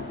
There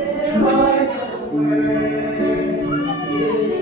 are no words to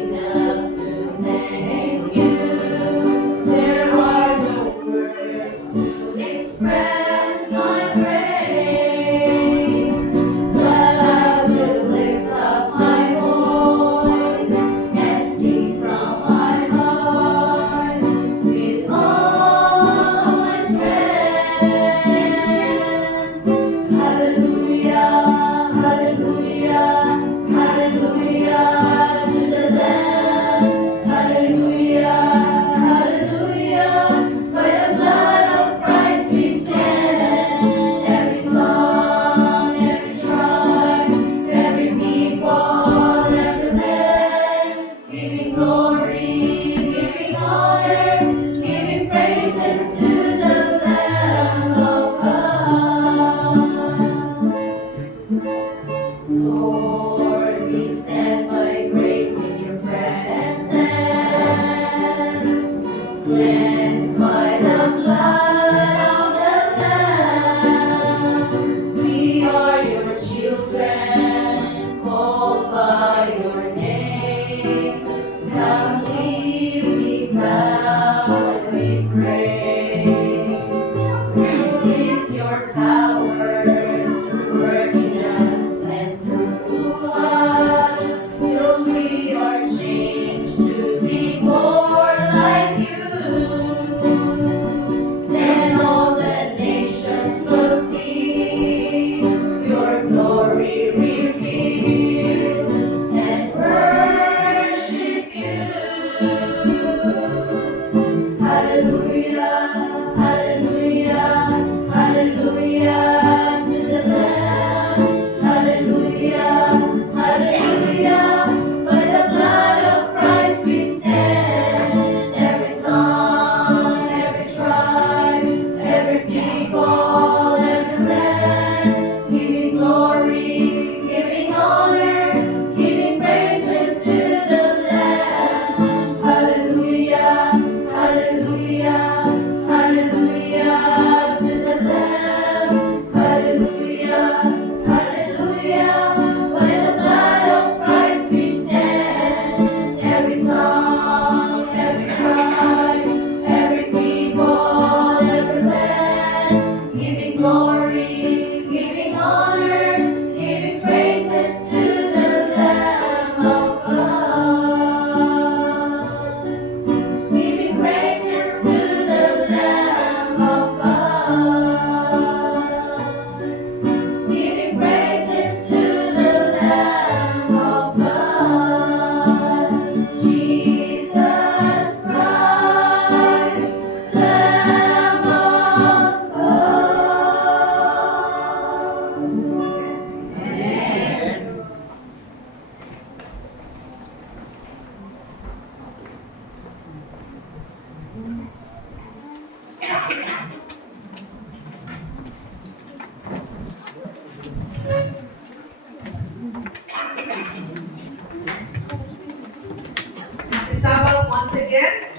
Sabbath once again.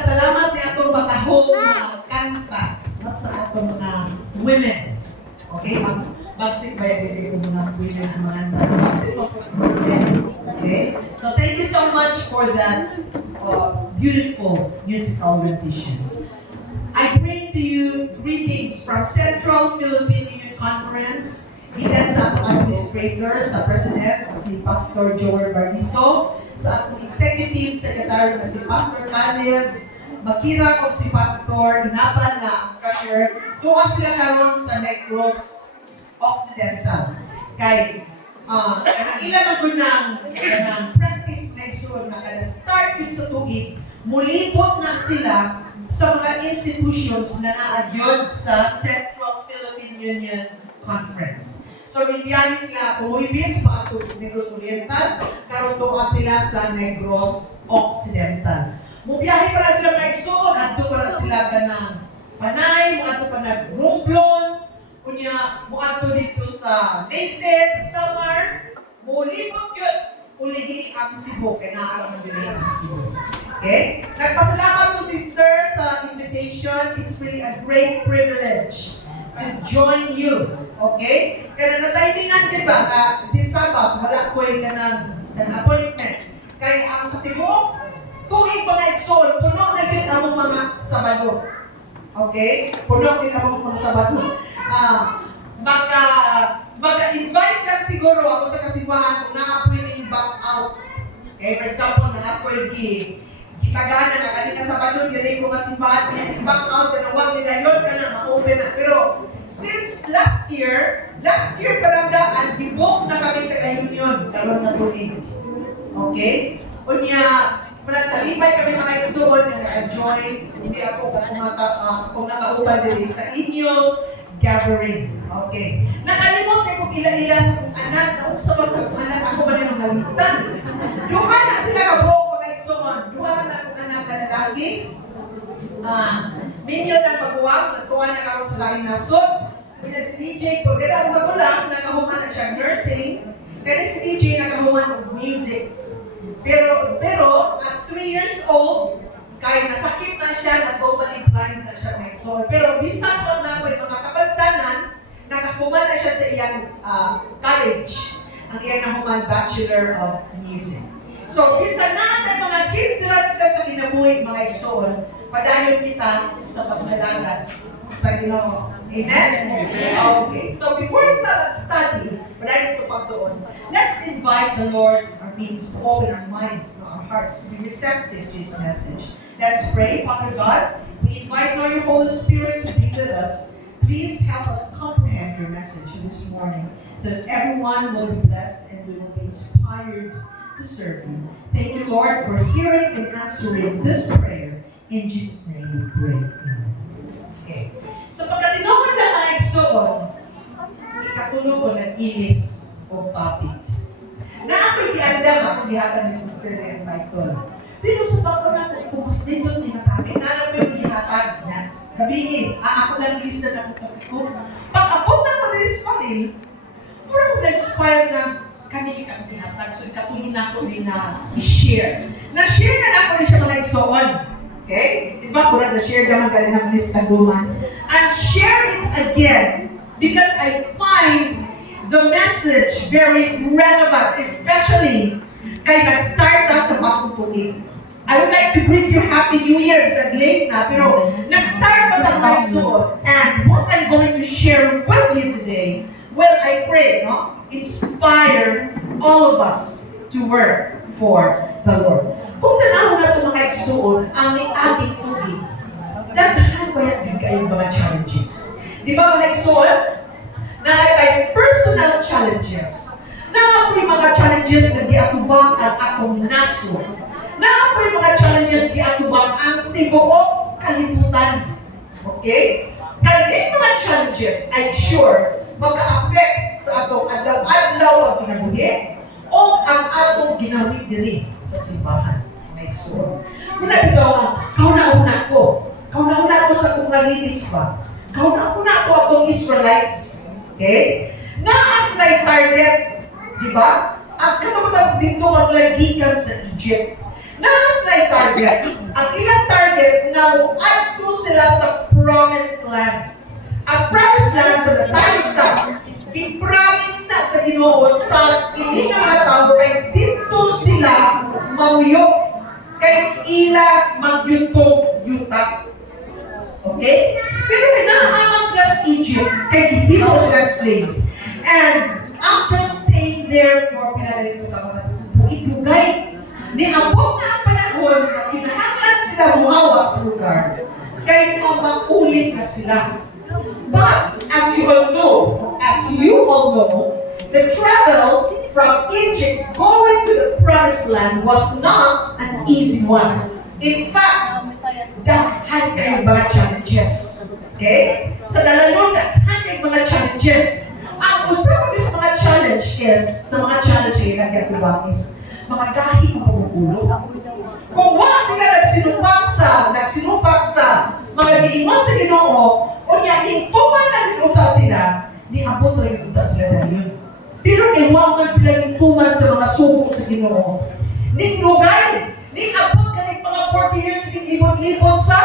Salamat niya itong makahong kanta sa atong mga women. Okay? Magsik ba yung mga women ang mga magsik po women. Okay? So thank you so much for that beautiful musical rendition. I bring to you greetings from Central Philippine Union Conference. Gikan sa atong administrator, sa president, si Pastor Joel Barniso, sa atong executive secretary na si Pastor Caleb Makira o si Pastor Inapan na ang treasurer. Tuwa sila karon sa Negros Occidental. Kay ilang magunang practice next na kada start yun sa tugig, mulipot na sila sa mga institutions na naagyon sa Central Philippine Union Conference. So, bibiyani sila Pumuibis, paatong Negros Oriental, karon doon sila sa Negros Occidental. Mubiyahe para sila mga igsoon, ato para sila ganang Panay, ato pa nag-Romblon, kunya mo ato dito sa Leyte, sa Samar, mulipot yun, ulihi ang Cebu, kaya naaraman din ang Cebu. Okay? Nagpasalamat po, sister, sa invitation. It's really a great privilege to join you. Okay? Kaya na-timingan, di ba, this Sabbath, wala ko yung appointment. Kaya ang sa Timog, tuwing mga eksol, puno na din ang mga Sabado. Okay? Puno din ang mga Sabado. Mag-invite lang siguro ako sa kasibahan kung na-pwedeng back out. Okay? For example, na-pwedeng kitagana na kanina sa balon, yun ko kasi ba't back out na huwag nila yun ka na, ma-open na. Pero, since last year pa lang daan, dibok na kami taga-union, karoon na tulig. Okay? Unya, talibay kami mga igsoon na na-join, hindi ako kung nakauban din sa inyo, gathering. Okay. Nakalimot ko ila-ila sa kong anak, na unsawag kong anak, ako ba nilong nalimutan? Duha na sila kabuok mga igsoon, duha na akong anak na lalaki, minyo na maguwag, natuwa na ako sa laking nasod. Kaya si DJ, kung ganda akong magulang, nakahuman na siya nursing, kaya si DJ nakahuman ng music. Pero at 3 years old, kahit nasakit na siya, na totally blind na siya may soul. Pero bisan po na po yung mga kapansanan, nakakuman na siya sa iyang college, ang iyang nahuman Bachelor of Music. So, bisan natin mga kindred sa kinabuhi, mga soul, padayon kita sa pagdalagan sa Ginoo. Amen? Okay. So, before kita mag-study, padayon sa pagdoon, let's invite the Lord, our beings, to open our minds, our hearts, to be receptive to His message. Let's pray. Father God, we invite now your Holy Spirit to be with us. Please help us comprehend your message this morning so that everyone will be blessed and we will be inspired to serve you. Thank you, Lord, for hearing and answering this prayer. In Jesus' name we pray. Okay. So pagkatinungan lang ang igsoon, ikatulog ko nag-ilis o topic. Na ako'y giandang ako gihatan ni Sister na yung title. Pero sa pagkakas, kung mas din yung tinatabi, nalang yung gihatag na gabihin. Ako lang list na ng topic ko. Pag-abot na ko na this panel, mura ko na-inspire na kami kita gihatag. So ikatulong na ako din na i-share. Na-share na ako rin siya mga igsoon. Okay? Diba, kurang na-share naman galing ng list na guman. And share it again because I find the message very relevant, especially kay nag-start na sa bagong tugig. I would like to greet you Happy New Year. It's late na, pero nag-start pa tayo soon. And what I'm going to share with you today, well, I pray, no, inspire all of us to work for the Lord. Kung tanaw na ito mga igsoon, ang ating tugig, dagdagan ba yan din kayong mga challenges? Di ba mga igsoon? Na tayo personal challenges. Na ako'y mga challenges na giatubang at akong naso. Na ako'y mga challenges giatubang ang tibuok kalibutan. Okay? Kaya mga challenges, I'm sure, mag-affect sa atong adlaw-adlaw at kinabuhi o ang atong ginawid diri sa simbahan. Make sure. Muna bitaw nga, kauna-una ko. Kauna-una ko sa kong nalibis ba? Kauna-una ko atong Israelites. Okay? Naas na target, di ba? ang katapos dito mas gikan sa Egypt. Nakas na target. Ang ilang target nga muadto sila sa promised land. Ang promised land sa nasayod ka, i-promise na sa Ginoo sa hindi nga mga tao kay dito sila mamuyok kay ila magyutong yutak. Okay? Pero kinaaman sila sa Egypt kay dito sila slaves. And after staying there for pinagaling ko itugay ni abot na ang panahon na kinahanglan sila muhawa sa lugar kay mabakulit na sila. But as you all know, the travel from Egypt going to the promised land was not an easy one. In fact, daghan kayong mga challenges. Okay? Sa dalalong daghan kayong mga challenges. Ang usap sa mga challenge is, sa mga challenge ay nagkatubang is, mga kahit mapugulo. Kung wala sila nagsinumpak sa mga giingon sa Ginoo, o niya, tuman na rinunta sila, niabot na rinunta sila dahil. Pero iwaman sila tuman sa mga subok sa Ginoo. Nindugay, niabot ka mga 40 years libot-libot sa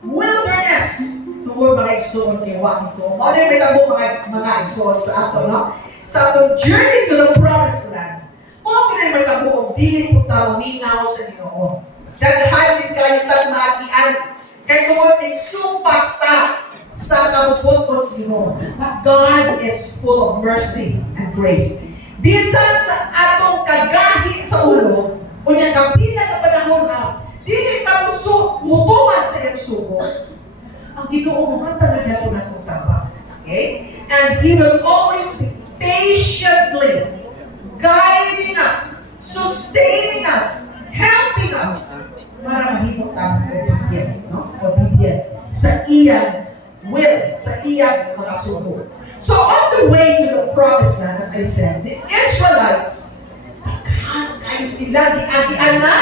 wilderness. Tungkol mga igsoon kay Wakito. O din may tabo mga igsoon sa ato, no? Sa atong journey to the promised land. O din may tabo o dili po tao minaw sa Ginoo. Daghan din kayo tagmatian. Kaya tungkol din sumpak ta sa kabupon sa Ginoo. But God is full of mercy and grace. Bisan sa atong kagahi sa ulo, o niyang kapila na panahon na, dili tapos mutuman sa iyong sugo. Ang Ginoo mga talaga na itong taba. Okay? And He will always be patiently guiding us, sustaining us, helping us para mahimot tayo obedient, no? Obedient sa iyang will, sa iyang mga sugo. So on the way to the promised land, as I said, the Israelites, ay sila di-adian na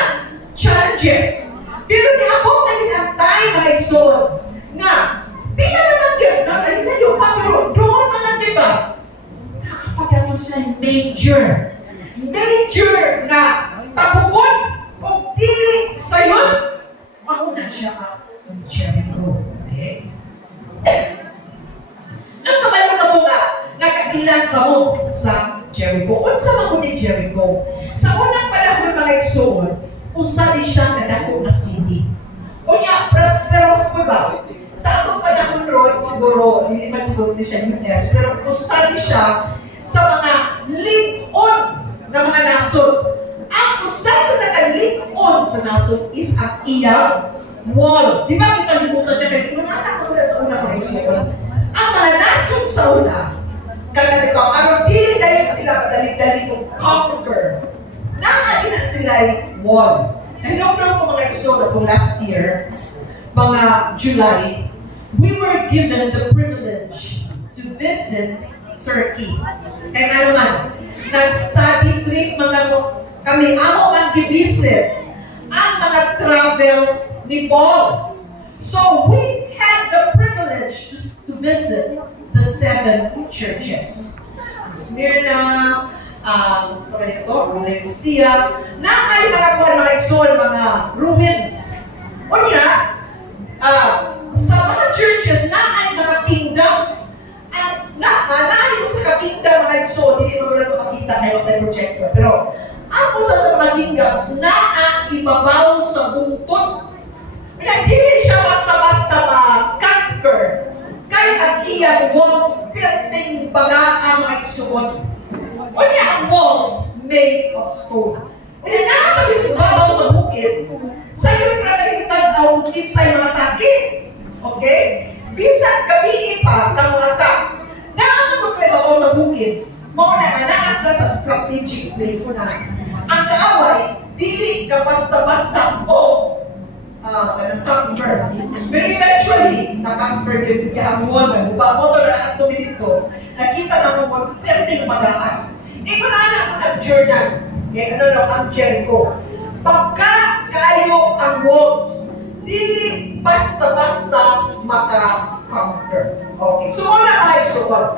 challenges. Pero niabot na hinantay mga igsoon na pila na lang yun, nalayo pa pero doon na lang diba? Nakapagano sila major na tabukon o dili sayon, mauna siya ang Jericho. Okay? Nagkabalo ka mo nga, nakailan ka mo sa Jericho. Unsa man ni Jericho? Sa unang panahon mga igsoon, usa di siya kadako nga city. Unya prosperous pa ba? Sa atong panahon ron, siguro, hindi man siguro di siya US, pero usa di siya sa mga lig-on na mga nasod. Ang usa sa naka-lig-on sa nasod is ang iyang wall. Di ba kalimutan niya kaya kinunana ko na sa unang mga igsoon? Ang mga nasod sa una, kaya ito, araw dili dahil sila madali-dali kong conquer. Nakakali na sila ay wall. Nahinong ko mga episode ako last year, mga July, we were given the privilege to visit Turkey. Kaya nga naman, nag-study trip kami amo ang i-visit ang mga travels ni Paul. So we had the privilege to visit the 7 churches. Smyrna, Laodicea, na ay mga mga ruins. O niya, sa mga churches, na ay mga kingdoms, na yung sa kingdom mga igsoon, hindi mo na makita na yung projector. Pero, ako sa mga kingdoms, na ang ibabaw sa bungtot. Kaya hindi siya basta-basta ma-conquer. Kaya ang iyang walls, building baga ang mga igsoon. O niya ang walls made of stone. Kaya nakakabisbabaw sa bukid, sa iyo na nakikitag ang bukid sa mga takip. Okay? Bisan gabi pa ng mga tak. Nakakabos sa ibabaw sa bukid, mauna ka naas ka sa strategic place na. Ang kaaway, dili ka basta-basta o conquer. Pero eventually, na-conquer din yung one. Baboto na ang tumilito, nakita na mo mag-perting magaan. Ikunana mo ng Jordan, ang Jericho. Pagka kayo ang walls, di basta-basta maka-conquer. Okay, so muna kayo suot.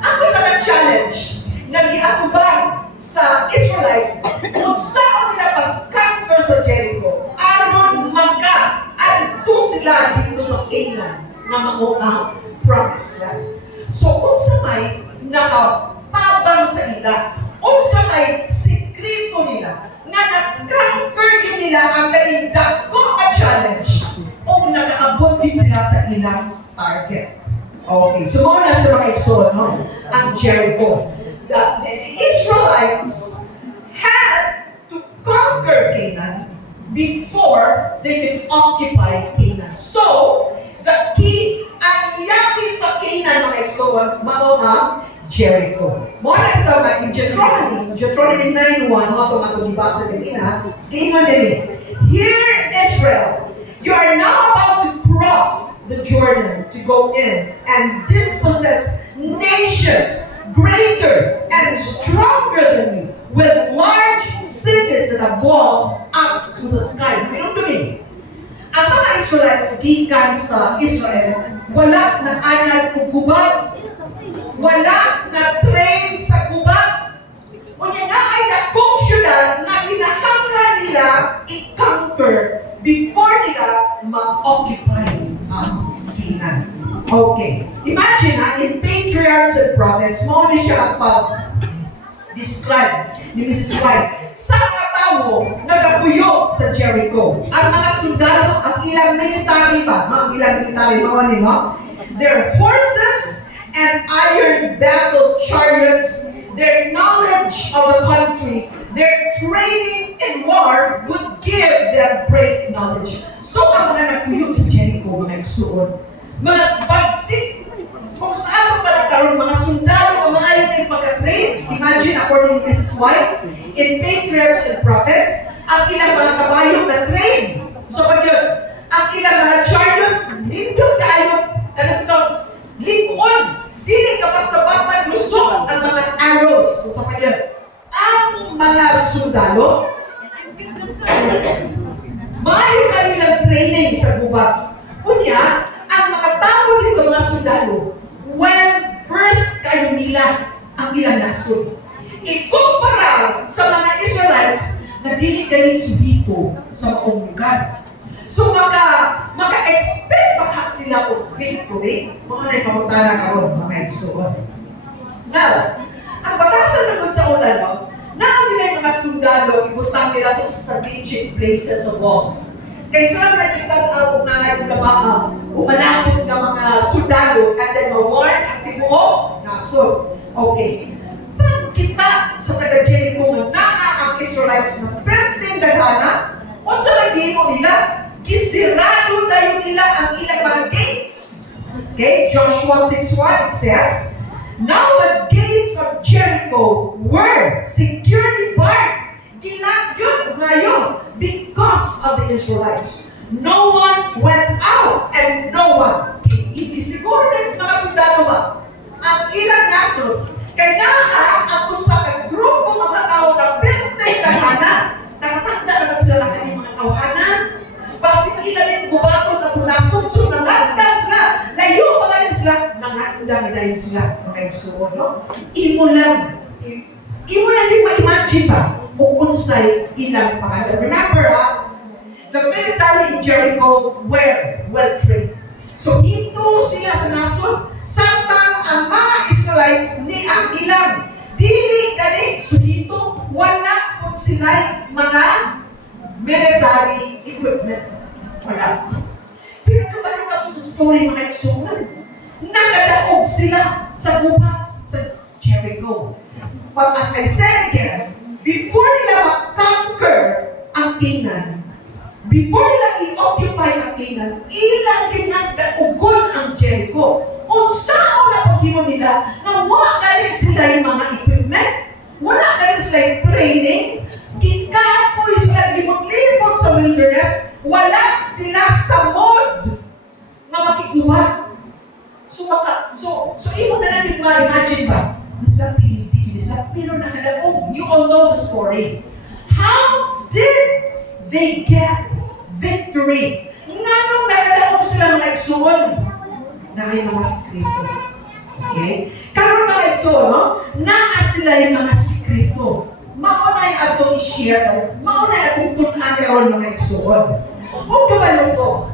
Ang isa na challenge, nag-iatubang sa Israelites kung saan nila pag-conquer sa Jericho. Aron magka-adto sila dito sa Canaan na mao ang promised land. So kung sa may nakatabang sa ila, kung sa may sekreto nila, nga nag-conquer din nila ang dako at challenge o nakaabot din sila sa ilang target. Okay, so muna sa mga episode, no? Ang Jericho. The Israelites had to conquer Canaan before they could occupy Canaan. So, the key, ang yapi sa Canaan, mga episode, mao ang Jericho. Muna ito nga, in Deuteronomy 9:1, mga itong ako dibasa kanina, Canaan din. Hear Israel, you are now about to cross the Jordan to go in and dispossess nations greater and stronger than you with large cities that have walls up to the sky. Pinundumin. Ang mga Israelites gikan sa Israel, wala na anad o gubat, wala na train sa gubat, kunya na ay dakong syudad na kinahanglan nila i-conquer before nila ma-occupy ang Canaan. Okay. Imagine in Patriarchs and Prophets, mo na siya ang pag-describe ni Mrs. White. Sa mga tao nagabuyog sa Jericho, ang mga sundalo, ang ilang military ba? Ang ilang military, mo? Their horses and iron battle chariots, their knowledge of the country, their training in war would give them great knowledge. So ang mga naguyog sa Jericho, mga igsuon, mga bagsik, kung saan pa nagkaroon mga sundalo, mga yung pagka-train. Imagine, according to Mrs. White, in Patriarchs and Prophets, ang ilang mga kabayo na train. So pag yun, ang ilang mga chariots, nindot tayo, likod, dili ka basta-basta lusok ang mga arrows. Kung sa pag ang mga sundalo, maayo kayo ng training sa gubat. Kunya, ang mga tao dito, mga sundalo, when first kayo nila ang ilang nasod. Ikumpara sa mga Israelites na dili galing subito sa maong lugar. So maka-expect baka sila o victory, mga naipamutana karon mga igsuon. Now, ang batasan naman sa una, no, na ang nila mga sundalo, ibutang nila sa strategic places of walls. Kaysa lang nakita ang unahay ng labaang, umanapot ng mga sundalo at then ma-warn ang tibuok nasod. Okay. Pag kita sa taga-Jericho na ang Israelites na perting dagana, kung sa magiging nila, kisirado tayo nila ang ilang mga gates. Okay, Joshua 6:1 says, now the gates of Jericho were securely barred. Gilagyot ngayon because of the Israelites. No one went out and no one came in. Siguro din sa mga sundalo ba? Ang ilang nasod, kaya ako sa grupo mga tao na bentay tahanan, nakatanda naman sila na kanyang mga tawanan. Basit ilan yung bubatot at nasud-sud, nanganda sila, layo pa nga sila, nanganda na sila. Mga igsuon, no? Imo lang yung ma-imagine ba kung unsay ilang pangalan. Remember, the military in Jericho were well-trained. So, ito sila sa nasod. Samtang ang mga Israelites ni ang ilang dili kani sudito, wala kung sila'y mga military equipment. Wala. Pero kabalo ka sa story mga igsuon, nakadaog sila sa gubat sa Jericho. But as I said again, before nila ma-conquer ang Canaan, before nila i-occupy ang Canaan, ilang ginagdaugon ang Jericho. Kung saan na pag-imo nila, na wala kayo sila yung mga equipment, wala kayo sila yung training, kikapoy sila limot-limot sa wilderness, wala sila sa mod na makigubat. So imo na namin ma-imagine ba? Sila piliti, sila, pero nakalaog. You all know the story. How did they get victory? Nga nung nakalaog sila mga igsuon, na may mga sikreto. Okay? Karoon mga igsuon, no? Naa sila yung mga sikreto. maunay atong i-share, maunay atong punan karon mga igsoon. Huwag ka ba ko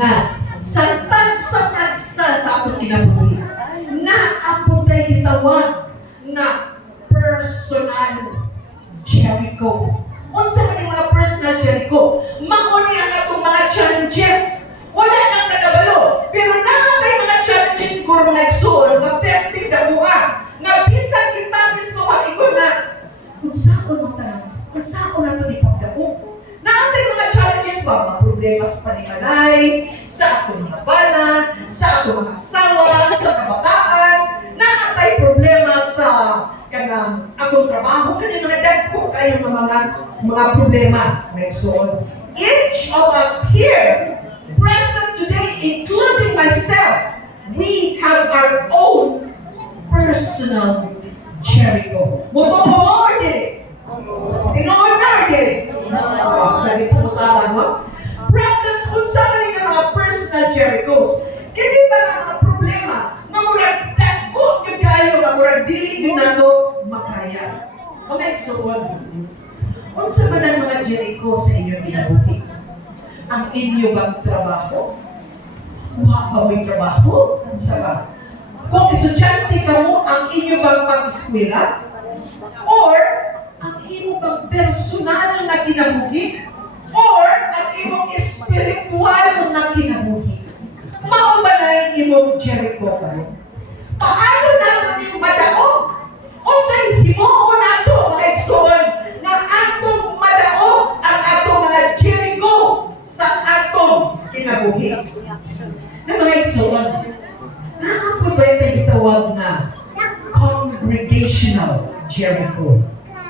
na sa tagsa-tagsa sa atong kinabuhi, na ako tayo gitawag na personal Jericho. Unsa man yung mga personal Jericho? Mauni ang atong mga challenges. Wala nang tagabalo. Pero nakatay mga challenges siguro mga igsoon, nga perting na buha. Nga bisan kita mismo mag-igon na, kung saan mo tayo, kung saan na ito ipagdako. Nakatay mga challenges ba? Mga problema sa panimalay, sa atong mga bana, sa atong mga asawa, sa kabataan. Nakatay problema sa kanang atong trabaho, kanang mga dagko kayo ng mga problema na igsoon. Each of us here, present today, including myself, we have our own personal Jericho. Muto mo or dili? Tinood na or dili? Sabi po mo sa akin, no? Problems kung saan rin ang mga personal Jerichos. Kaya ba ang mga problema? Mamurag dagko yung kayo, mamurag dili yung nato makaya. Mga igsoon. Kung sa man ang mga Jericho sa inyong ginabuhi, ang inyo bang trabaho? Wala ba may trabaho? Kung sa ba? Kung estudyante ka mo, ang inyo bang pag-eskwela? Or, ang inyo bang personal na kinabuhi? Or, ang imong spiritual na kinabuhi? Mao ba na yung imong Jericho kayo? Paano natin yung madao? O sa himuon nato, mga igsoon, na atong madao ang atong mga Jericho sa atong kinabuhi. Na mga igsoon, nakapag ba ito itawag na congregational Jericho?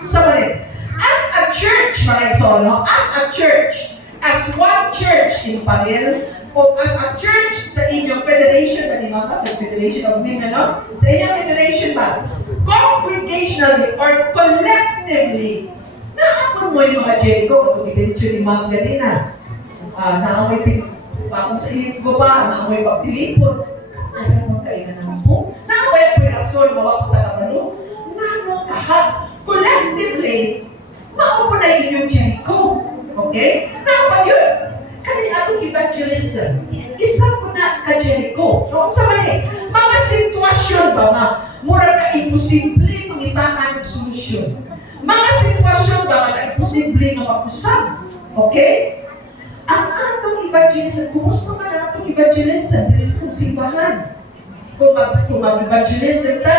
So, as a church, mga igsoon, no? As a church, as one church in Panil, o as a church sa inyong federation, the Federation of Women, no? Sa inyong federation ba? Congregationally or collectively, naapon mo yung mga Jericho, kung eventually mga ganina, naamoy kung sa inyo ko ba, naamoy pagpilipon, ayaw mo kayo na naman po, naamoy ang pirasol, mga pagkakabalo, naamoy kahat, collectively, maupo na inyong Jericho, okay? Naamoy yun, kani atong evangelism, isa ko na ka Jericho, no? Sa mga sitwasyon ba, mura ka imposible mangitaan ng solusyon. Mga sitwasyon ba nga imposible nga mag-usap? Okay? Ang atong evangelism, kumusta man ang atong evangelism? There is no simbahan. Kung mag-evangelism ta,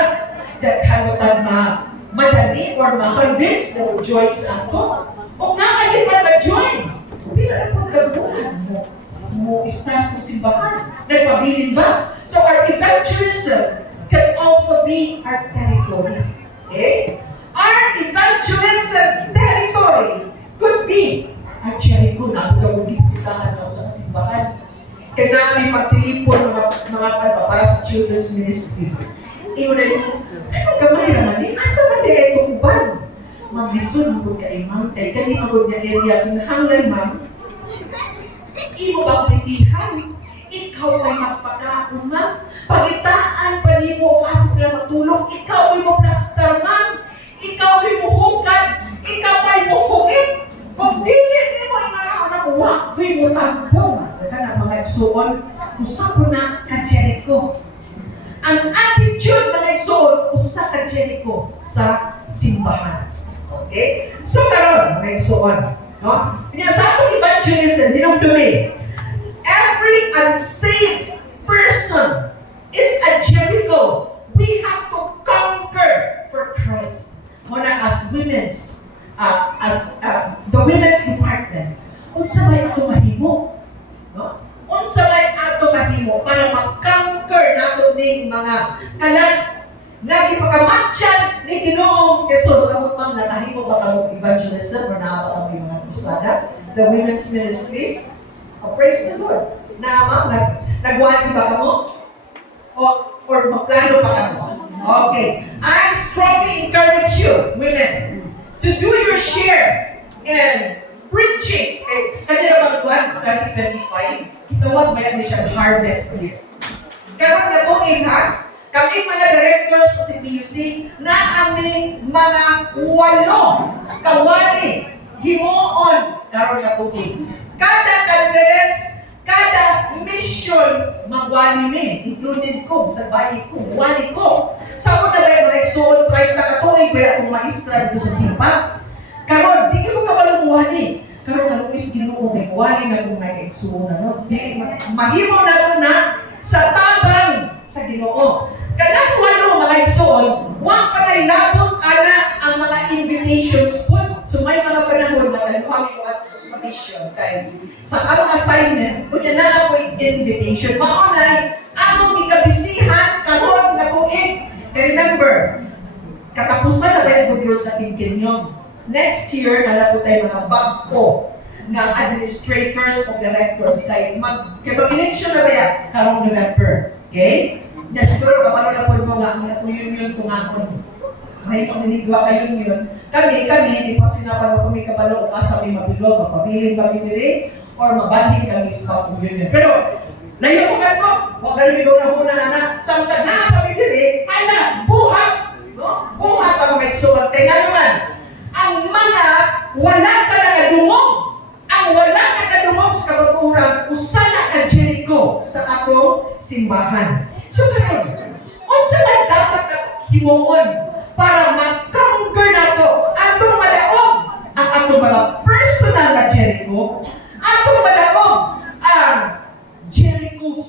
daghan mo tag madali or ma-convince na mag-join sa ato. O nakagin man mag-join, hindi na pagkabuhan mo stars mo simbahan. Nagpabilin ba? So our evangelism can also be our territory. Okay? Our evangelism territory could be a Jericho na gawin bisitahan daw sa simbahan. Kaya namin pagtilipon mga para sa children's ministries. Iyon na yung, ano gamay naman eh? Asa man di ay kukuban? Mag-lison mo ka imang, kaya kanina mo niya area, pinahanglan man, imo bang litihan? Ikaw ay magpakaon man, pagitaan pa ni mo kasi sila matulong, ikaw ay mo plaster man, ikaw ay mo hukad, ikaw ay mo hukit, kung dili ni mo imanaon ang wakwi mo tampong. Ito na mga igsoon, usa ko na ka Jericho. Ang attitude mga igsoon, usa ka Jericho sa simbahan. Okay? So karon mga igsoon, no? Kanya sa atong evangelism, dinumdumi, every unsaved person is a Jericho. We have to conquer for Christ. Muna as women's, the women's department, unsa may ato mahimo? No? Unsa may ato mahimo para mag-conquer nato ning mga kalag nga gipakamatyan ni Ginoong Jesus sa utang natahimo ba kamo evangelism or naabot ang mga usada, the women's ministries. Oh, praise the Lord. Nagwali ba kamo? Or maplano pa kamo? Okay. I strongly encourage you, women, to do your share in preaching. Kanina ba 2025? Itawag ba yan siya harvest year? Karon na po ha? Kami mga directors sa CPUC na aming mga 8 kawani himuon karon nga tubig. Kada conference, kada mission, magwali mi, included ko sa bahay ko, wali ko. Sa una ba yung nagsuot, 30 katuig ba akong maestra dito sa simpa? Karon, di ko kabalong wali. Karon nga Luis Ginoo, may wali na kung nag-exuna, no? Mahimo na ito na sa tabang sa Ginoo. Kanang 8 mga igsoon, wa pa tay labot ana ang mga invitations po. So may mga panahon na kami ko at sa mission kay sa ang assignment, kunya na ako'y invitation. Maunay, among ikabisihan karon nga tuig. Remember, katapusan na ba yung good sa Team Kenyon? Next year, nala po tayo mga bagpo na administrators o directors kay mag-election na ba yan? Karong November. Okay? Na siguro kapano na po yung mga union kung ako. May paminigwa kayo yun. Kami, di pa sinapalo kami kabalo o asa may mabilog, magpabiling kami nila, or mabanding kami sa union. Pero, layo ko ka po, huwag ganun yung una na, samtag na kami nila, ay na, buhat! No? Buhat ang may suwag. Kaya naman, ang mga wala pa nakadumog, ang wala nakadumog sa kabaturan, usana ka Jericho sa atong simbahan. So, karon, unsa man dapat himuon para mag-conquer nato atong madaog ang atong mga personal na Jericho, atong madaog ang Jerichos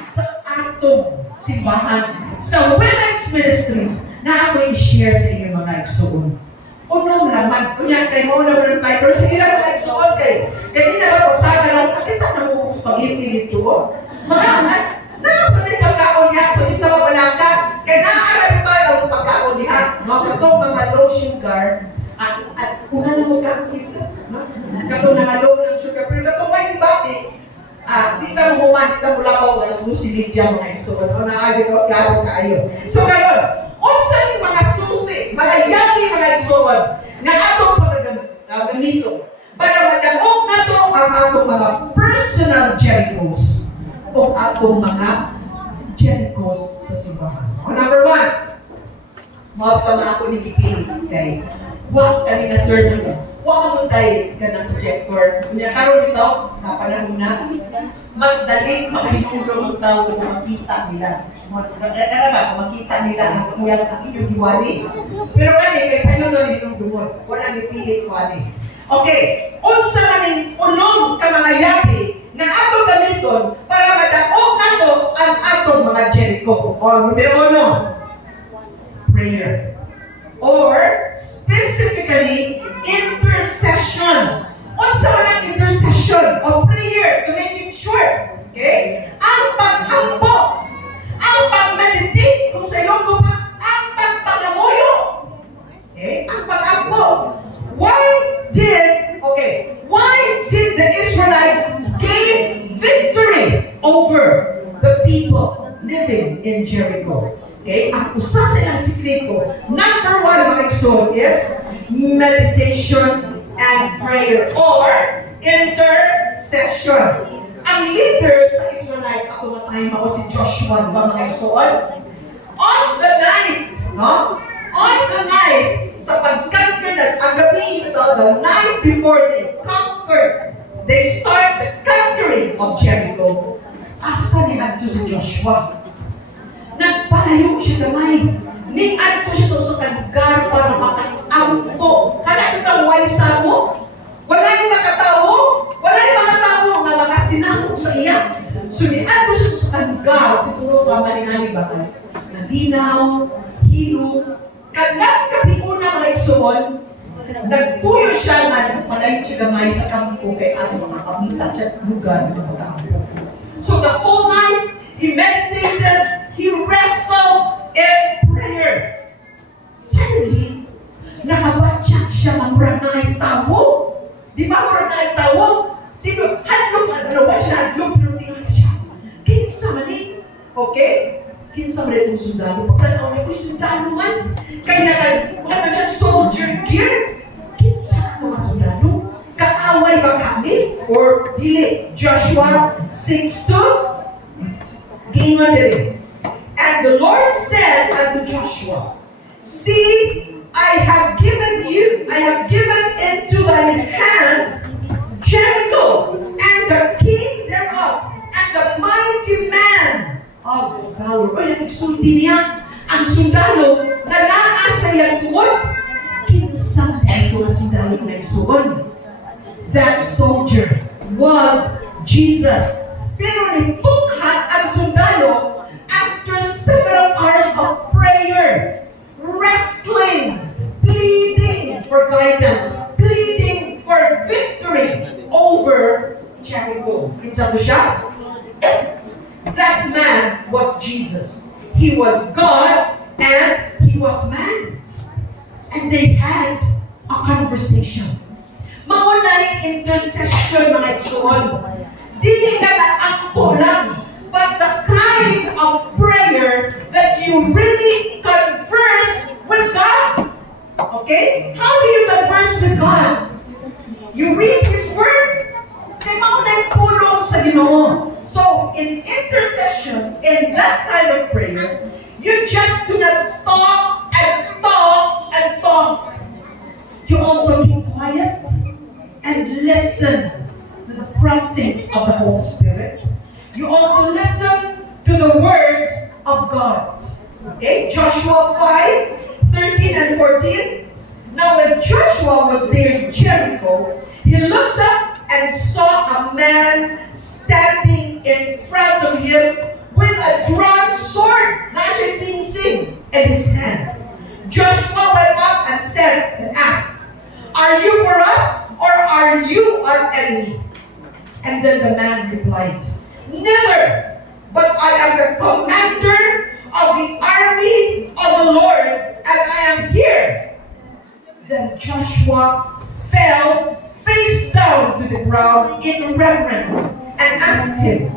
sa atong simbahan, sa women's ministries na ako i-share sa inyo mga igsoon. Unong laman, kunya kay mo na ng tayo, pero sige lang mga igsoon kay kanina ba kung saan lang, nakita na mo kung spaghetti nito. Mga anak, nakapatay pagkaon niya, so dito ba wala ka? Kaya naaarap tayo ang pagkaon niya. Katong mga low sugar, at una na mo kakit. Katong mga low ng sugar, pero katong may dibati, dito mo human, dito mo labaw, alas mo sinidya mga igsoon. O naagin mo, klaro kayo. So karon, unsa ni mga susi, mga yaki mga igsoon, na atong pagagamito, para madagog na to ang atong mga personal Jerichos o atong mga Jerichos sa simbahan. Number 1, mga pala ako ni Kipili, kay wag kani na sir nyo. Wag mo tayo ka ng projector. Kanya karon dito, napanahon na, mas dali makinulong ang tao kung makita nila. Kaya ba, kung makita nila ang inyong diwali. Pero kani, kay sa inyo na nitong dumod. Wala nipili diwali. Okay, unsa kaning unong ka mga yaki na ato gamiton para madaog nato ang atong mga Jericho. O numero 1, prayer. Or specifically, intercession. Unsa man ang intercession o prayer to make it sure. Okay? Ang pag-ampo, ang pag-meditate, kung sa ilong pa, ang pagpangamuyo. Okay? Ang pag-ampo. Why did the Israelites gain victory over the people living in Jericho? Okay, ang usa sa ilang sikreto, number 1 mga igsoon is meditation and prayer or intercession. Ang leader sa Israelites sa tumatay mao si Joshua, ba mga igsoon? On the night, no? On the night, sa pag-conquer na, ang gabi ito, the night before they conquered, they start the conquering of Jericho. Asa ni Adto si Joshua? Nagpalayo siya gamay. Ni Adto siya sa usakan lugar para makag-ampo. Kana itong waysa mo? Wala yung nakatawo? Wala yung mga tao nga mga sinamong sa iya. So ni Adto siya sa usakan lugar, siguro sa maningani ba tayo? Naginaw, hilo, kanang kapiuna mga igsoon, nagpuyo siya na nagpalayo siya gamay sa kampo kay ato makakamita siya lugar ng mga kampo. So the whole night, he meditated, he wrestled in prayer. Suddenly, nakabatsak siya ng murang na ay tawo. Di ba murang na ay tawo? Di ba, hadlong, ba siya, hadlong, pero tingnan siya. Kinsa man eh. Okay? Kinsa man itong sundalo. Pagkataon niya, sundalo man. Kaya wala siya soldier gear. Kinsa ang mga sundalo? Kaaway ba kami? Or dili? Joshua 6:2. Gingon dili. And the Lord mga igsuon. That soldier was Jesus. Pero nitunghat ang sundalo after several hours of prayer, wrestling, pleading for guidance, pleading for victory over Jericho. Kinsa to siya? That man was Jesus. He was God and he was man. And they had a conversation. Maunay intercession, mga igsuon. Dili na naampo lang, but the kind of prayer that you really converse with God. Okay? How do you converse with God? You read His Word. Kay maunay pulong sa Ginoo. So, in intercession, in that kind of prayer, you just do not talk and talk and talk. You also be quiet and listen to the promptings of the Holy Spirit. You also listen to the Word of God. Okay? Joshua 5:13 and 14. Now when Joshua was near Jericho, he looked up and saw a man standing in front of him with a drawn sword, pinsing, in his hand. Joshua went up and said and asked, "Are you for us or are you our enemy?" And then the man replied, "Never, but I am the commander of the army of the Lord, and I am here." Then Joshua fell face down to the ground in reverence and asked him,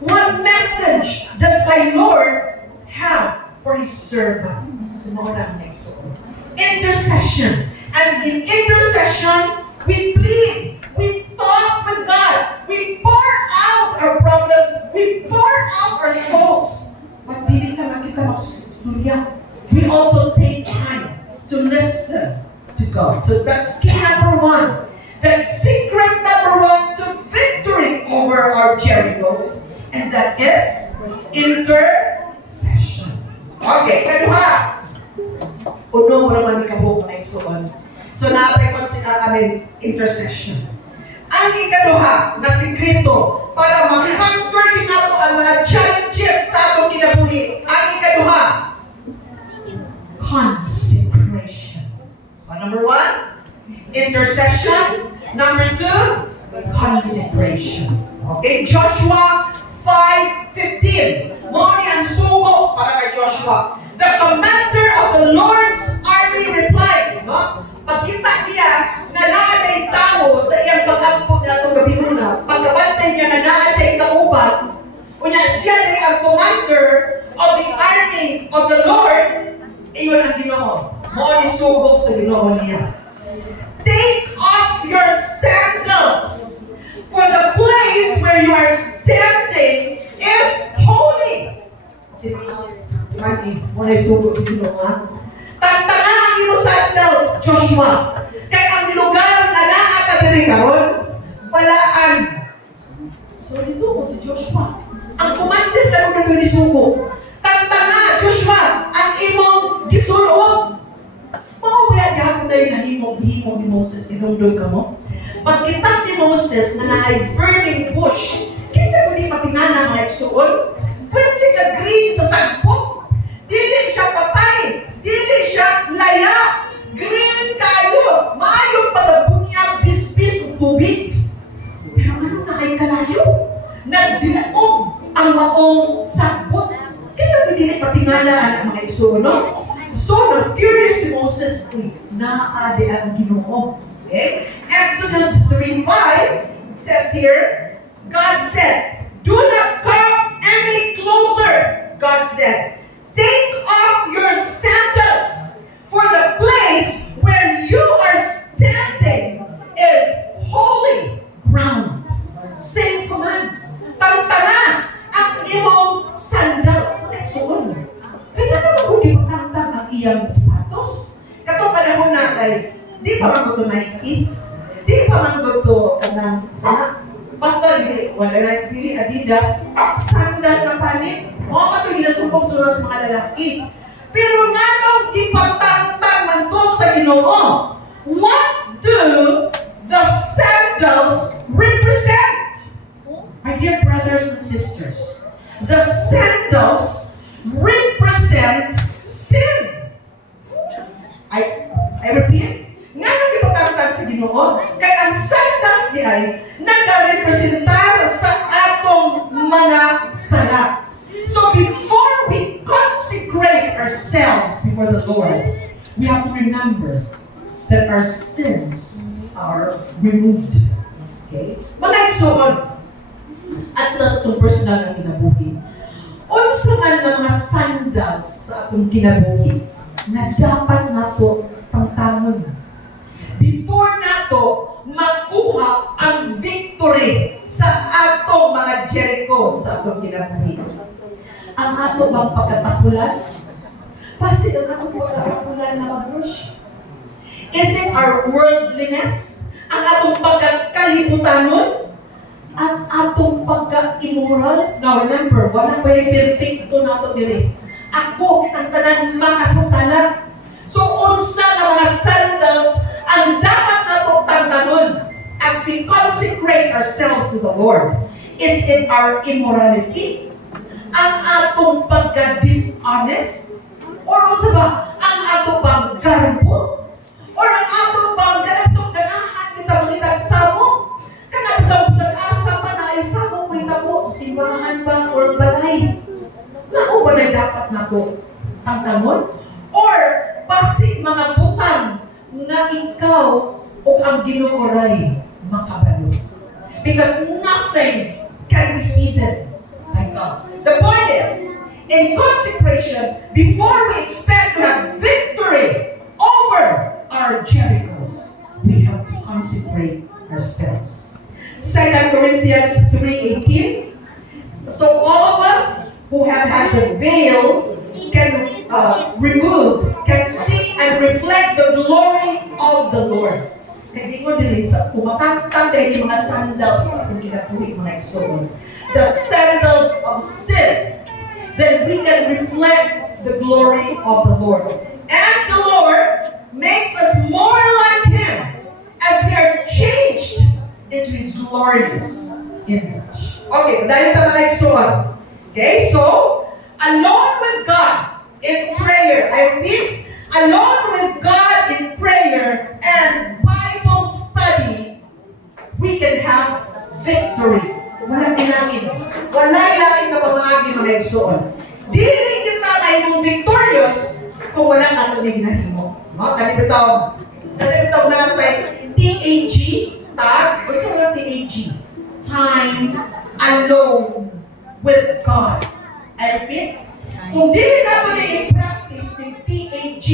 "What message does my Lord have for his servant?" Sumunod ang next one. Intercession. And in intercession, we plead, we talk with God, we pour out our problems, we pour out our souls. But dili naman kita magsurya. We also take time to listen to God. So that's key number one. That's secret number one to victory over our Jerichos. And that is intercession. Okay, kaduha. Uno mo naman ni kabuk na isuon. So naatay ko intercession. Ang ikaduha na sikreto para ma-conquer din nato ang mga challenges sa atong kinabuhi. Ang ikaduha, consecration. Number one, intercession. Number two, consecration. Okay, Joshua 5:15. Mori ang sugo para kay Joshua. The commander of the Lord's army replied, no? Pagkita niya na naanay tao sa iyang pag-ampun na itong gabi muna, pagkabantay niya na naan sa ikauban, kunya siya ay ang commander of the army of the Lord, iyon ang Ginoo. Mo ni subok sa Ginoo niya. Take off your sandals, for the place where you are standing is holy. Mani, mo ni subok sa Ginoo, ha? Tantanga ang imo sandals, Joshua. Kay ang lugar na naata diri karon, balaan. So dito ko si Joshua. Ang commander na nung nisugo. Tantanga, Joshua, ang imong gisulod. Mauwiya gihapon na yung nahimog ni Moses, inundog ka mo. Pagkita ni Moses na naay burning bush, kaysa kung di matingana mga igsuon, pwede ka green sa sagpok. Dili siya patay. Dili siya laya. Green kayo. Maayong pagbunyag bisbis ng tubig. Pero ano na kayo kalayo? Nagdilaog ang maong sagbot. Kaysa hindi patingalaan ang mga igsuno. So, na-curious si Moses, naade ang Ginoo. Okay? Exodus 3:5 says here, God said, "Do not come any closer." God said, "Take off your sandals, for the place where you are standing is holy ground." Same command. Tantanga ang imong sandals. Excellent. Kaya naman kung di patantang ang iyang sapatos, katong panahon natin, di pa man gusto Nike, di pa man gusto kanang, basta dili Adidas, sandal na panit, o katong ginasubong suras mga lalaki. Pero nga nung di patantang man to sa Ginoo, what do the sandals represent? My dear brothers and sisters, the sandals represent sin. I repeat, nga nagipatangtag sa Ginoo, kay ang sandals di ay nagarepresentar sa atong mga sala. So before we consecrate ourselves before the Lord, we have to remember that our sins are removed. Okay? Mga igsoon, at na sa itong personal na kinabuhi, unsa man nga mga sandals sa atong kinabuhi na dapat nato tangtangon. Before nato makuha ang victory sa atong mga Jericho sa atong kinabuhi. Ang ato bang pagkatapulan? Pasin ang atong pagkatapulan na mag-worship. Is it our worldliness? Ang atong pagkakalibutannon? Ang atong pagka-immoral? Now remember, wala pa yung perfecto nato diri. Ako, kitang tanan makasasala. So, unsa na mga sandals ang dapat nato tangtanon as we consecrate ourselves to the Lord? Is it our immorality? Ang atong pagka-dishonest? Or unsa ba? Ang atong paggarbo? Or ang atong pagganatong ganahan kita mo nitagsamo? Kanatong sa asa pa na isamo mo itamo sa simbahan ba or balay? Naku ba na dapat nato tangtamon? Or basi mga butang na ikaw o ang Ginoo makabalo? Because nothing can be hidden by God. The point is, in consecration, before we expect to have victory over our Jerichos, we have to consecrate ourselves. 2 Corinthians 3:18. So all of us who have had the veil can can see and reflect the glory of the Lord. Hindi ko din sa kumakantang yung mga sandals sa ating kinapuhi mga igsoon. The sandals of sin, then we can reflect the glory of the Lord. And the Lord makes us more like Him as we are changed into His glorious image. Okay, dahil ito mga igsoon. Okay, so, alone with God in prayer. I repeat, alone with God in prayer and Bible study, we can have victory. Wala namin na pamangagi mga igsoon. Dili kita na yung victorious kung wala nga ito may ginahimo. No? Talibitaw natin TAG, tag, gusto mo ng TAG? Time alone with God. I repeat, kung dili na ito na i-practice ng TAG,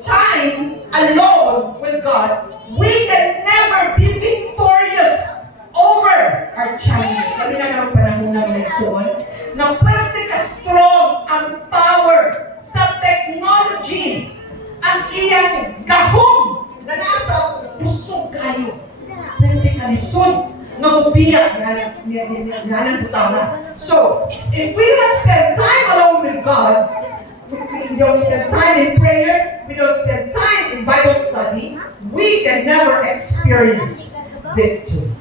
time alone with God, we can never be victorious over our challenges. Sabi na karong panahon ng leksyon, na pwede ka strong ang power sa technology, ang iyang gahom na nasa pusog kayo. Pwede ka lisod, mamubiyak na butana. So, if we don't spend time alone with God, we don't spend time in prayer, we don't spend time in Bible study, we can never experience victory.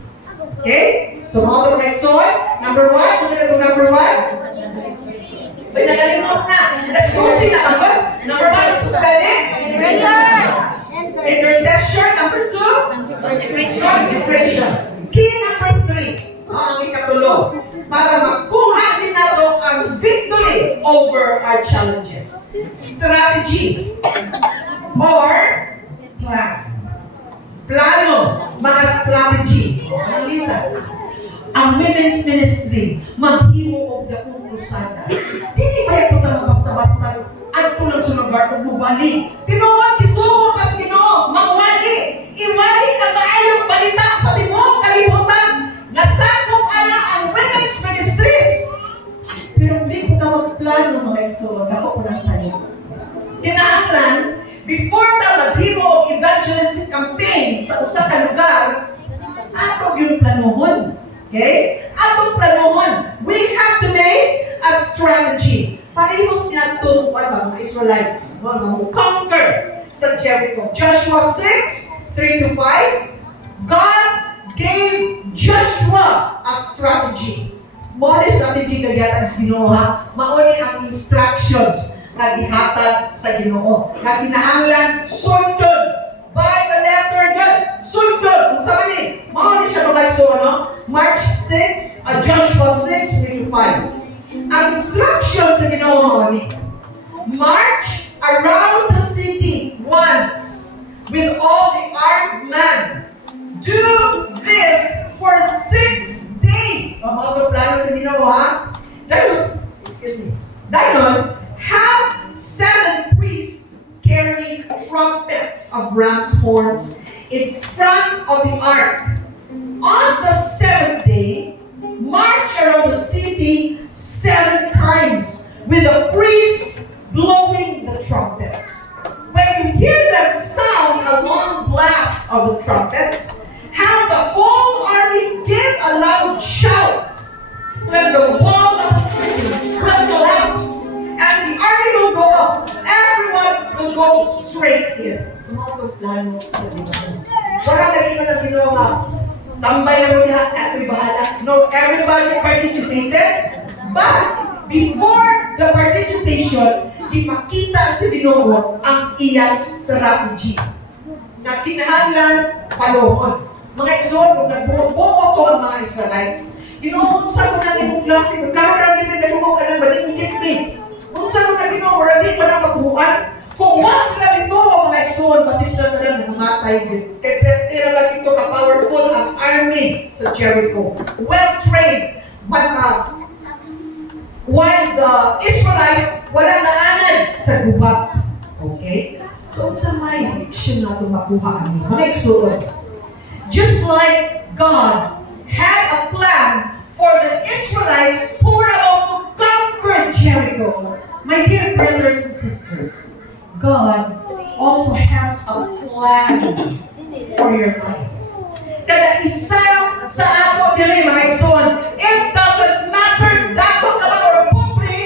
Okay? So, mga next one. Number one. Kung sila itong number one? Uy, nagalimot na. Let's go see na ako. Number one, gusto ko galing? Intercession. Number two? Consecration. Key number three. Ang ikatulo. Para makuha din nato ang victory over our challenges. Strategy. Or plan. Plano, mga strategy. Ano nita? Ang women's ministry, maghimo og dakong krusada. Hindi ba ito na basta-basta at tulong sa lugar kung mubali. Tinuod, isugo kas Ginoo, mawali. Iwali na maayong balita sa timog kalibutan. Nasakop ana ang women's ministries. Pero hindi ko ka magplano mga igsoon. Ako po lang sa iyo. Kinahanglan, before ta maghimo og evangelistic campaign sa usa ka lugar, ato yung planuhon. Okay? Atong planuhon. We have to make a strategy. Parehos niya ito mga Israelites. Conquer sa Jericho. Joshua 6, 3 to 5, God gave Joshua a strategy. Mo ni strategy na gyud ang Ginoo ha. Mao ni ang instructions na gihatag sa Ginoo. Nga kinahanglan sundon by the letter God. Sundon unsa man ni? Mao ni siya mga igsoon, no? March 6, Joshua 6 3 to 5. Ang instructions sa Ginoo mao ni: march around the city once with all the armed men. Do this for 6 days. Ang mga plano sa Ginoo ha. Dayon, have 7 priests carry trumpets of ram's horns in front of the ark. On the 7th day, march around the city 7 times with the priests blowing the trumpets. When you hear that sound, a long blast of the trumpets, have the whole army give a loud shout. Then the wall of the city will collapse, and the army will go off. Everyone will go straight in. Sumunod plano sa Ginoo. Wala na rin ang Ginoo nga tambay na mo niya at may bahala. No, everybody participated, but before the participation, ipakita sa Ginoo ang iyang strategy na kinahanglan palohon. Mga igsoon, kung nagbuo ko ang mga Israelites, Ginoo, sa ko na yung klase, kung karoon na nagbuo ka ng balingkit ni, kung sa ko na Ginoo, marami pa na mabuhuan, kung wala sila nito, mga igsoon, pasensya na lang namatay din. Kaya pwede lang ito ka-powerful ang army sa Jericho. Well-trained, but while the Israelites, wala na anan sa gubat. Okay? So, sa may action na ito makuha ang mga igsoon. Just like God had a plan for the Israelites who were about to conquer Jericho, my dear brothers and sisters, God also has a plan for your life. Kada isa sa ato dili mga igsoon, it doesn't matter dato ka ba or pobre,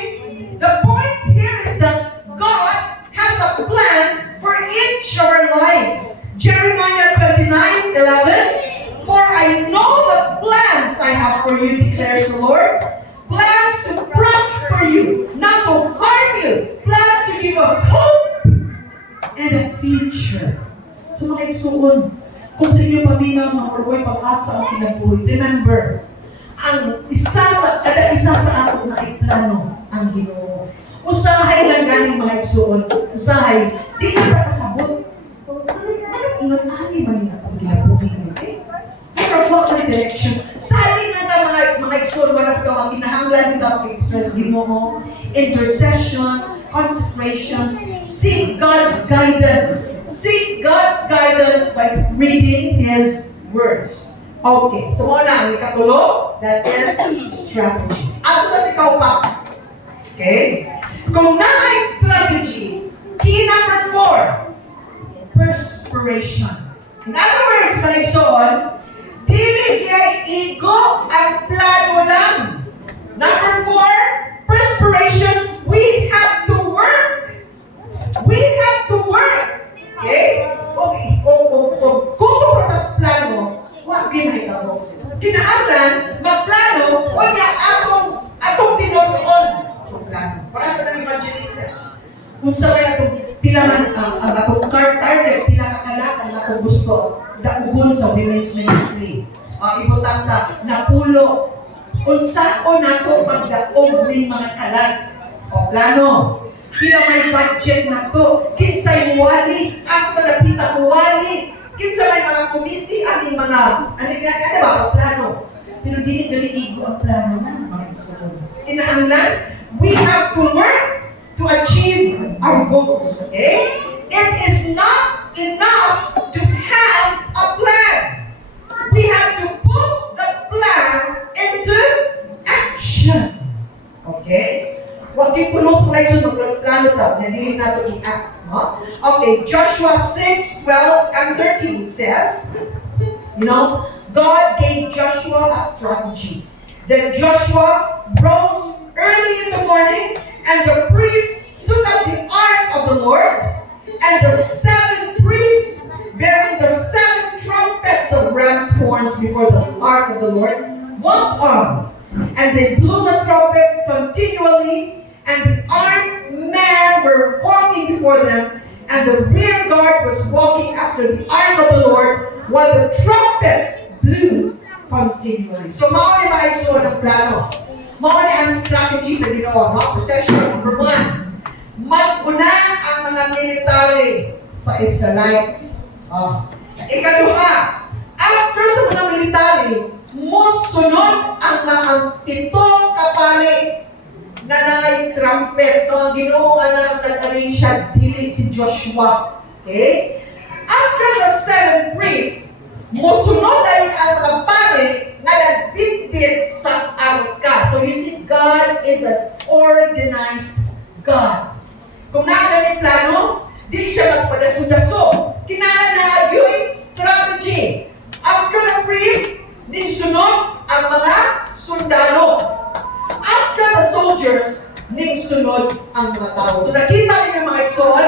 the point here is that God has a plan for each of our lives. Jeremiah 29:11, for I know the plans I have for you, declares the Lord. Plans to prosper you, not to harm you. Plans to give a hope and a future. So mga igsoon, kung sa inyo pamina, mga orgoy, pag-asa ang kinabuhi, remember, kada isa sa ato na iplano ang Ginoo. Usahay lang ganing mga igsoon. Usahay, di ka kasabot. Ingat-ani ba niya ang kinabuhi? Okay? Pero what the direction? Sali na ta mga igsoon, wala ito ang kinahanglan nito mag-express Ginoo, intercession, consecration, seek God's guidance. Seek God's guidance by reading His words. Okay, so muna ang ikatulo, that is strategy. Ato na si Kaupa. Okay? Kung na strategy, key number 4, perspiration. In other words, sa igsoon, dili kay igo ang plano lang. Number 4, perspiration, we have to work. We have to work. Okay? Okay. Kung pupuntas plano, wag ginahita mo. Kinahanglan, magplano, o niya atong tinuruon ang plano. Para sa nang evangelism. Kung sabay atong pila man ang atong target, pila kakalak ang atong gusto, daubon sa women's ministry. Ibutang ta, napulo, kung saan nato pagdaog ng mga kalag. O plano. Pila may budget na to. Kinsay wali, hasta napita wali. Kinsa may mga committee, aming mga, ano ba, plano. Pero dili igo ang plano na, mga igsoon. Kinahanglan, we have to work to achieve our goals, okay? It is not enough to have a plan. We have to put the plan into action. Okay? Huwag yung pulos mo na plano ta, na hindi natin i-act. No? Okay, Joshua 6:12 and 13 says, God gave Joshua a strategy. Then Joshua rose early in the morning, and the priests took up the ark of the Lord. And the seven priests bearing the seven trumpets of ram's horns before the ark of the Lord walked on. And they blew the trumpets continually, and the armed men were walking before them, and the rear guard was walking after the ark of the Lord, while the trumpets blew continually. So, mao ni maigsoon ang plano. Mao ni ang strategy sa Ginoo, no? Procession number 1. Mag-una ang mga military sa Israelites. Ikaduha, after sa mga military, musunod ang mga 7 kapali na naay trumpet. No? Ang Ginoo na nag-arrange siya, dili si Joshua. Okay? After the 7 priests, musunod ay ang mga pari na nagbitbit sa arka. So you see, God is an organized God. Kung naagad yung plano, di siya magpadaso-daso. Kinala na yung strategy. After the priest, din sunod ang mga sundalo. After the soldiers, din sunod ang mga tao. So nakita niyo mga igsoon,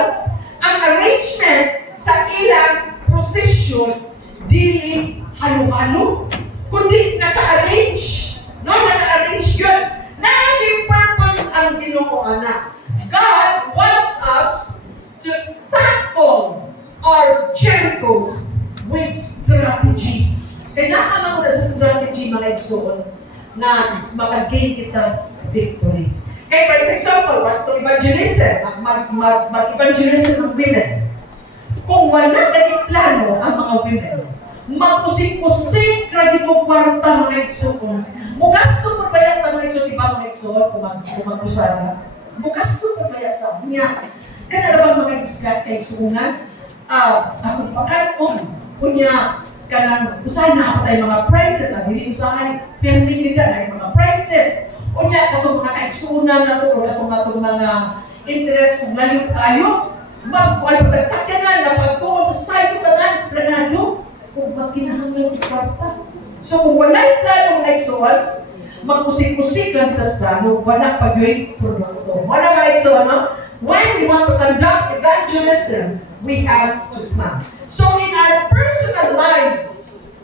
ang arrangement sa ilang procession, dili halo-halo, kundi naka-arrange. No, naka-arrange yun. Na-yung purpose ang Ginoo na. God wants us to tackle our Jerichos with strategy. Kailangan ako na sa strategy, mga igsoon, na makagain kita victory. Kaya for example, was to evangelism, mag-evangelism ng women. Kung wala ganit plano ang mga women, magpusing-pusing kredito kwarta mga igsoon. Mugasto pa bayat na mga igsoon, iba mga igsoon, kung mag-usara. Bukas ko pagbayat niya. Kana bang mga igsuunan? Ako pagkaroon. Kunya, kanang usahay na ako tayo mga prices. Hindi usahay, pero hindi na mga prices. Kunya, katong mga kaigsuunan na ito, o katong mga interest kung layo tayo, magpagsakyanan na pagtuon sa side sa tanan, planado, kung magkinahanglan ng kwarta. So, kung wala yung plano mga igsuunan, magpusik-pusik lang tas plano, wala pag-yung produkto. Wala ba ito, no? When we want to conduct evangelism, we have to plan. So in our personal lives,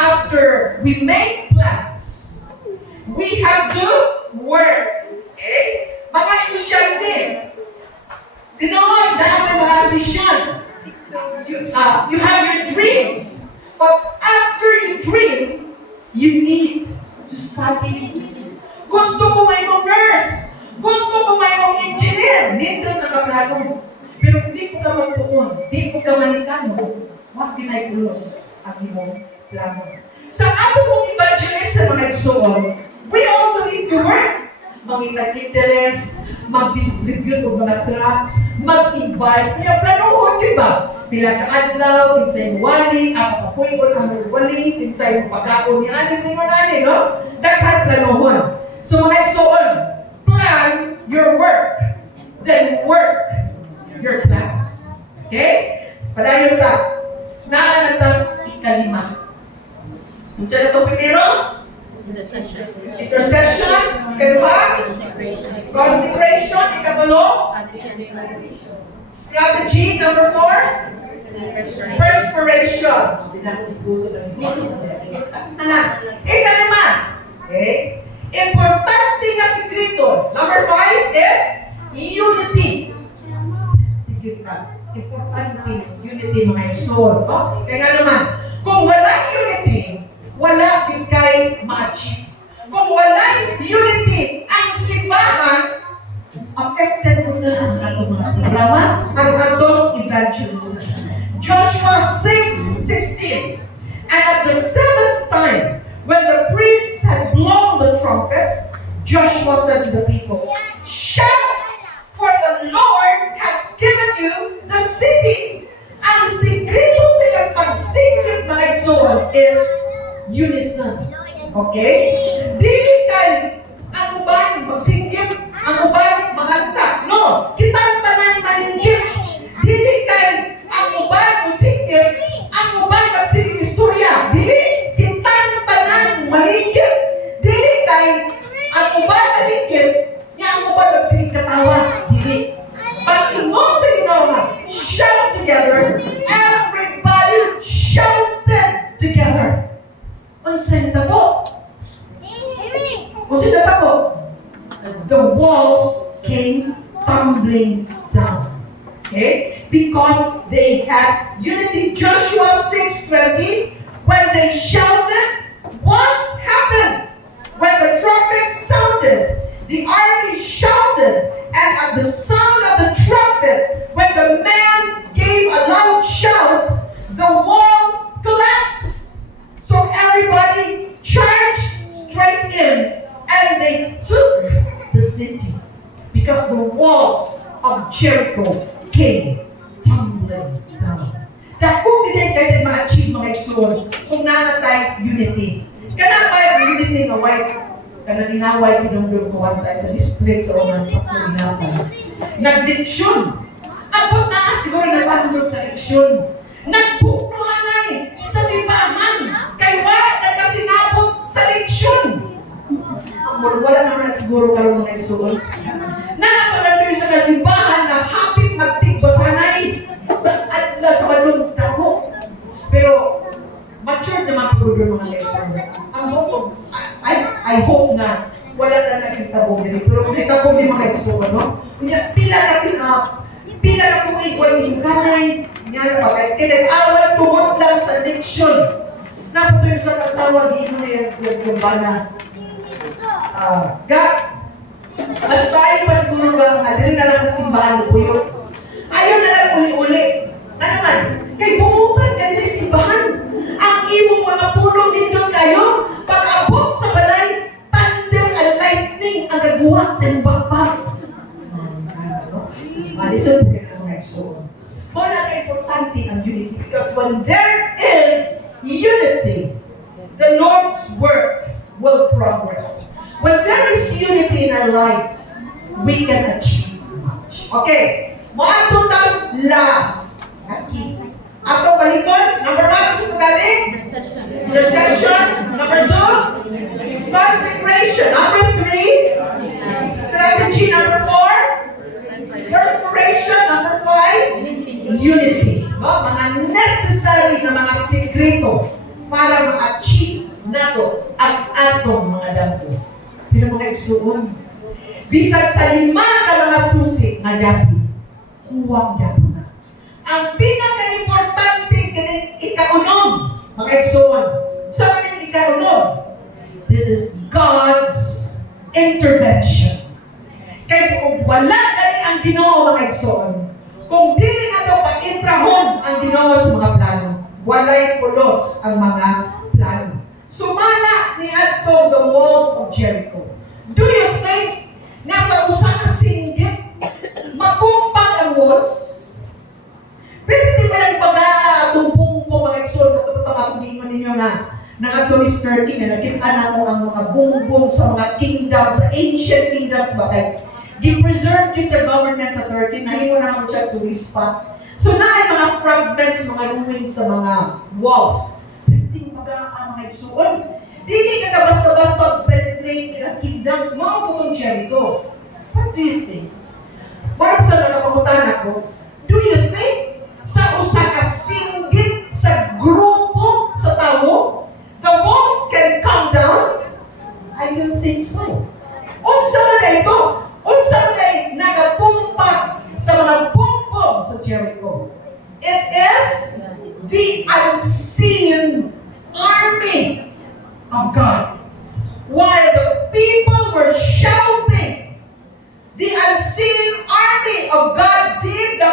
after we make plans, we have to work. Okay? Mga estudyante, tinood na ang mga ambisyon. You have your dreams, but after you dream, you need to study. Gusto ko may mong nurse. Gusto ko may mong engineer. Dito nakaplano. Pero hindi ko ka magtuon. Hindi ko ka manikano. What can I close ang iyong plano? Sa ato mong evangelism mga igsoon, we also need to work. Mag-interest, mag-distribute ng mga trucks, mag-invite. Kaya planoon, di ba? Pila ka adlaw, tinsay mo wali, asa ka puyon ang wali, tinsay mo pagkaon ni ani sa inyo nani, no? Daghan planoon. So mga igsoon, plan your work, then work your plan. Okay? Padayon ta. Naanatas ikalima. Unsa na to primero? Intercession. Ikaduha? Consecration. Ikatulo? Strategy. Number 4? Perspiration. Anak. Ikalima. Okay? Importante nga sekreto. Number 5 is unity. Importante unity mga igsoon. No? Kaya nga naman, kung wala unity, wala din kay ma-achieve. Kung wala unity, ang simbahan, affected mo na ang atong mga programa, ang atong evangelism. Joshua 6:16. And at the 7th time, when the priests had blown the trumpets, Joshua said to the people, "Shout, for the Lord has given you the city." Ang sikreto sa iyong pagsigit mga igsoon is unison. Okay? Dili kay ang uban magsigit, ang uban maganta. No, kita tanan maningkit. Dili kay ang uban magsigit, ang uban magsigit istorya. Dili kita tanan maningkit. Dili kay ang uban maningkit, nya ang uban magsigit katawa. Dili. Pag-ingon sa Ginoo, shout together. Everybody shouted together. Unsay tabo? Unsay tabo? The walls came tumbling down. Okay? Because they had unity. Joshua 6:20, when they shouted, what happened? When the trumpet sounded, the army shouted, and at the sound of the trumpet, when the man gave a loud shout, the wall collapsed. So everybody charged straight in, and they took the city, because the walls of Jericho came tumbling down. Dahil kung hindi kayo ma-achieve mga igsoon, kung nanatay unity. Kana pa yung unity nga white, kana inaway pinundog mo one time sa district sa unang pasalinatan. Nagdiksyon. Abot na siguro nagpandog sa diksyon. Nagbukno anay sa simbahan. Kay wala nagkasinabot sa diksyon. Wala naman na siguro karon mga igsoon. Nakapagatoy sa kasimbahan na hapit magtigbasanay sa adla sa balong dako. Pero mature naman po doon mga lesson. Ang hope, I hope na wala na nakita po din. Pero nakita po din mga lesson, no? Pila na po ikaw yung kanay. Nga na ba, tinag-awal tumot lang sa diction. Napunto yung sa kasawa, di mo na yung bana. Mas bahay pa siguro ba nga, dili na lang kasimbahan po yun. Ayaw na lang uli-uli. Ano man? Kay bumutan kayo ng simbahan. Ang imong mga pulong nindot kayo, pag-abot sa balay, thunder and lightning ang nagawa sa iyong backpack. Listen po kayo ng next song. Muna ka-importante ang unity because when there is unity, the Lord's work will progress. When there is unity in our lives, we can achieve much. Okay, mga tutas last. Aki. Ato balikon, number 1, sa tugaling? Intercession. Number 2, consecration. Number 3, strategy. Number 4, restoration. Number 5, unity. No? Mga necessary na mga sekreto para ma-achieve nato ang atong mga dampo. Pero mga igsuon, bisag sa 5 ka mga susi na gabi, huwag gabi na. Ang pinaka-importante kining ikaunom, mga igsuon. Sa maning ikaunom, this is God's intervention. Kaya kung wala gani ang Ginoo, mga igsuon, kung dili na ito pa-intrahon ang Ginoo sa mga plano, walay pulos ang mga plano. Sumana ni adto the walls of Jericho. Do you think nasa usa ka singgit makumpag ang walls? Pero di ba yung pag-aatong bumbong mga eksol na tutapatuloy ninyo na nang Miss Turkey na nakita na mo ang mga bumbong sa mga kingdoms, sa ancient kingdoms ba kay gi-preserve din sa government sa Turkey na himo na mo siya tourist spot. So na ay mga fragments, mga ruins sa mga walls. Ang mga igsuon. Dili ka basta-basta penetrate sila kingdoms, mga putong Jericho. What do you think? Wala po na nakapamutan ako. Do you think sa usa ka singgit sa grupo sa tao, the walls can come down? I don't think so. Unsa man ito? Unsa man nagatumpag sa mga bumbong sa Jericho? It is the unseen army of God. While the people were shouting, the unseen army of God did the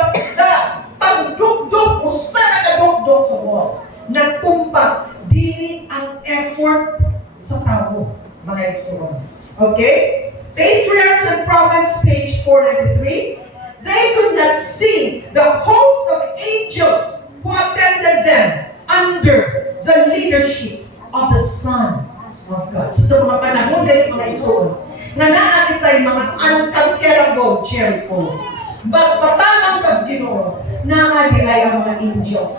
pagdugdog, usa na kadugdog sa walls. Nagtumpag, dili ang effort sa tao, mga igsoon. Okay? Patriarchs and Prophets, page 493. They could not see the host of angels who attended them under the leadership of the Son of God. So, sa mga panahon, galit mga igsoon, na naakita yung mga unconquerable Jericho. Magpatamang tas Ginoo, naagilay ang mga angels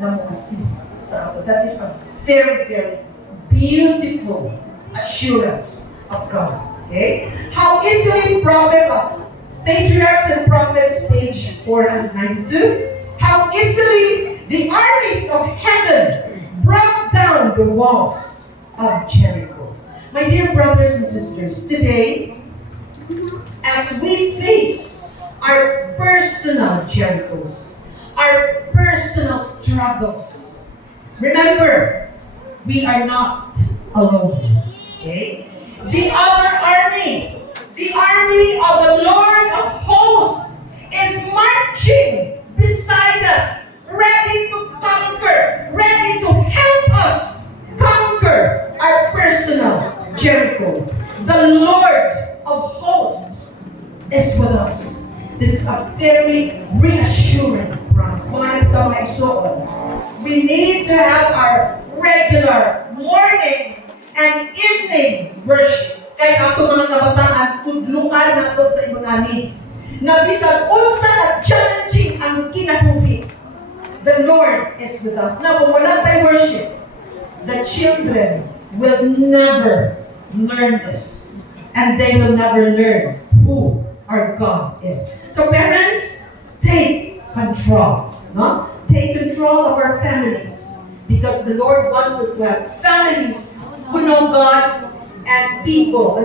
na mga assist sa ato. That is a very, very beautiful assurance of God. Okay? How easily prophets of Patriarchs and Prophets, page 492. how easily the armies of heaven brought down the walls of Jericho. My dear brothers and sisters, today, as we face our personal Jerichos, our personal struggles, remember, we are not alone. Okay? The other army, the army of the Lord of hosts, is marching beside us, ready to conquer, ready to help us conquer our personal Jericho. The Lord of hosts is with us. This is a very reassuring promise. Mga nagtawag we need to have our regular morning and evening worship. Kaya ato mga kabataan, tudluan na to sa imong ani. Na bisan unsa ka challenging ang kinabuhi, the Lord is with us. Now, kung wala tayong worship, the children will never learn this. And they will never learn who our God is. So parents, take control. No? Take control of our families. Because the Lord wants us to have families who know God and people,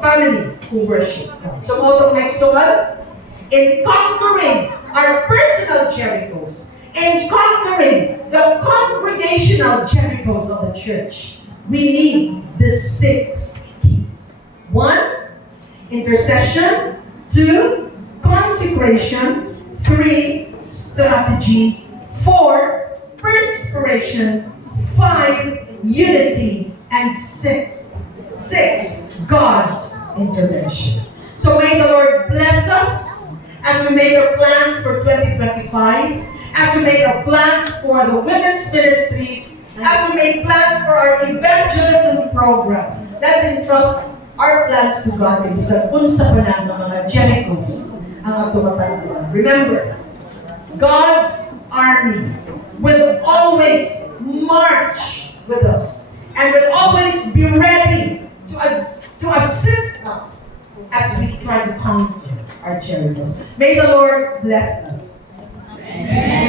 family who worship God. So, next one, in conquering our personal Jerichos, in conquering the congregational Jerichos of the church, we need the 6 keys. 1, intercession. 2, consecration. 3, strategy. 4, perspiration. 5, unity. And 6, God's intervention. So may the Lord bless us as we make our plans for 2025, as we make our plans for the women's ministries, as we make plans for our evangelism program. Let's entrust our plans to God sa unsa pa na mga Jerichos ang ato matayuan. Remember, God's army will always march with us and will always be ready to assist us as we try to conquer our Jerichos. May the Lord bless us. Amen.